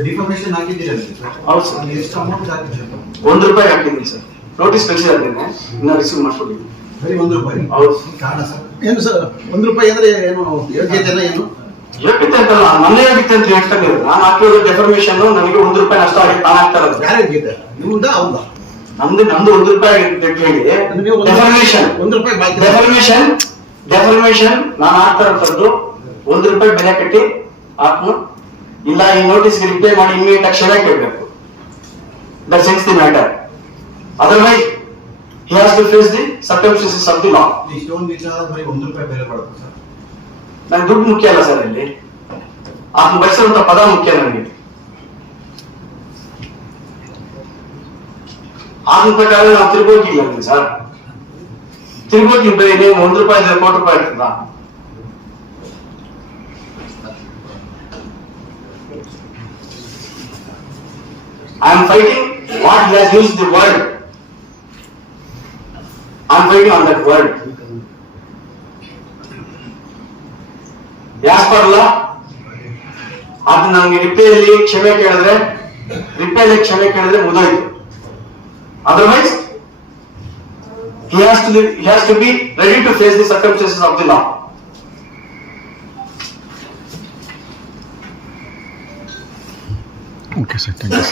Deformation sir ಹೌದು sir. ಎಷ್ಟು amount ಹಾಕಿದ್ದೀರಿ? ಒಂದು ರೂಪಾಯಿ ಹಾಕಿದ್ದೀನಿ ಸರ್ ನೋಟಿಸ್ ಕಳಿಸಿದ್ದೇನೆ ಇನ್ನ ರಿಸೀವ್ ಮಾಡ್ಕೊಂಡಿದ್ದೀನಿ ಬರೀ ಒಂದು ರೂಪಾಯಿ? ಹೌದು. ಕಾರಣ ಸರ್ ಏನು ಸರ್ ಒಂದು ರೂಪಾಯಿ ಅಂದ್ರೆ ಏನು ಯೋಗ್ಯತೆ ಏನು? ಯೋಗ್ಯತೆ ಅಂತಲ್ಲ ನನ್ನ ಯೋಗ್ಯತೆ ಅಂತ ಹೇಳ್ತಾ ಇರೋದು ನಾನು ಹಾಕಿರೋ ಡೆಫರ್ಮೇಶನ್ ನನಗೆ ಒಂದು ರೂಪಾಯಿ ನಷ್ಟ ಆಗಿ ನಾನು ಆಗ್ತಾ ಇರೋದು. ಯಾರ ಯೋಗ್ಯತೆ? ನಿಮ್ದ ಅವಂದ? ನಮ್ದು ನಮ್ದು ಒಂದು ರೂಪಾಯಿ ಅಂತ ಹೇಳಿ. ಡೆಫರ್ಮೇಶನ್ ಒಂದು ರೂಪಾಯಿ ಡೆಫರ್ಮೇಶನ್ ಡೆಫರ್ಮೇಶನ್ ನಾನು ಹಾಕ್ತಾ ಇರೋದು ಒಂದು ರೂಪಾಯಿ ಬೆಲೆ ಕಟ್ಟಿ ಹಾಕ್ನು ಇಲ್ಲ ಈ ನೋಟಿಸ್ಗೆ ರಿಪ್ಲೈ ಮಾಡಿ ಇಮಿಡಿಯೇಟ್ ಆಗಿ ಕ್ಷಮೆ ಕೇಳಬೇಕು that since the matter otherwise he has to face the circumstances of the law ಇಷ್ಟೊಂದು ವಿಚಾರ ಬರೀ ಒಂದು ರೂಪಾಯಿ ಬೆಲೆ ಕೊಡೋದು ಸರ್ ನಂಗೆ ದುಡ್ಡು ಮುಖ್ಯ ಅಲ್ಲ ಸರ್ ಇಲ್ಲಿ ಆತನ ಬಳಸಿರುವಂತ ಪದ ಮುಖ್ಯ ನನಗೆ ಆತನ ಪ್ರಕಾರ ನಾವು ತಿರುಗೋಗಿಲ್ಲ ನನಗೆ ಸರ್ ತಿರುಗೋಗಿ ಬರೀ ನೀವು ಒಂದು ರೂಪಾಯಿ ಇದ್ರೆ ಕೋಟಿ ರೂಪಾಯಿ ಇರ್ತದ I am fighting what he has use the word I am fighting on that word ಯಾಕೆ ಬರಲ್ಲ ಅದು ನನಗೆ ರಿಪೇರಿಯಲ್ಲಿ ಕ್ಷಮೆ ಕೇಳಿದ್ರೆ ರಿಪೇರಿ ಕ್ಷಮೆ ಕೇಳಿದ್ರೆ ಮುಗಿದೋಯ್ತು otherwise he has to live, he has to be ready to face the circumstances of the law Aunque se tenga